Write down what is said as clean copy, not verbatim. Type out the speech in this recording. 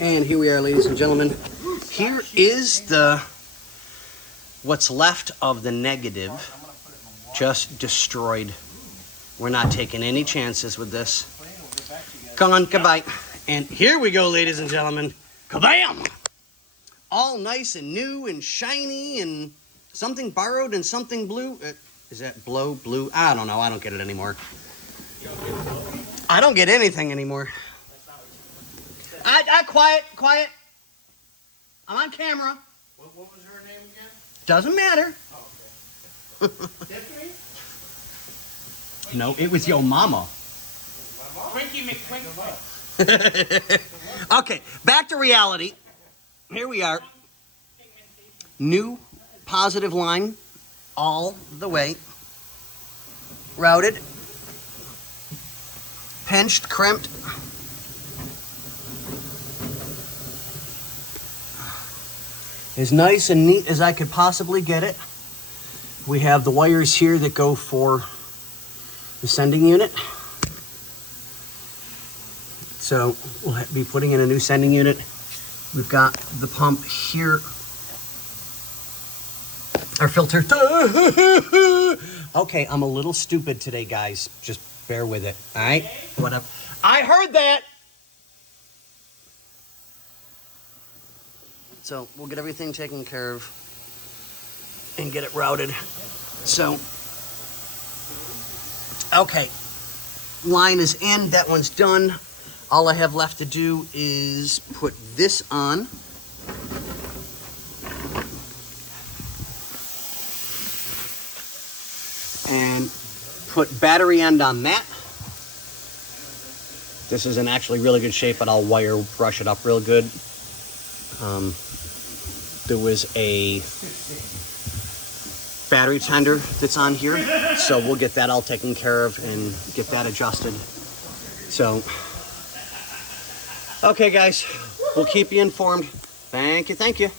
And here we are, ladies and gentlemen. Here is what's left of the negative, just destroyed. We're not taking any chances with this. Come on, goodbye. And here we go, ladies and gentlemen. Kabam! All nice and new and shiny and something borrowed and something blue. Is that blue? I don't know. I don't get it anymore. I don't get anything anymore. Quiet. I'm on camera. What was her name again? Doesn't matter. Oh, okay. Tiffany? No, it was your mama. Twinkie McTwinkie. Okay, back to reality. Here we are. New positive line all the way. Routed. Pinched, crimped. As nice and neat as I could possibly get it. We have the wires here that go for the sending unit. So we'll be putting in a new sending unit. We've got the pump here. Our filter. Okay, I'm a little stupid today, guys. Just bear with it. All right? Whatever. I heard that. So we'll get everything taken care of and get it routed. So, okay. Line is in. That one's done. All I have left to do is put this on. And put battery end on that. This is in actually really good shape, but I'll wire brush it up real good. There was a battery tender that's on here, so we'll get that all taken care of and get that adjusted. So, okay guys, we'll keep you informed. Thank you.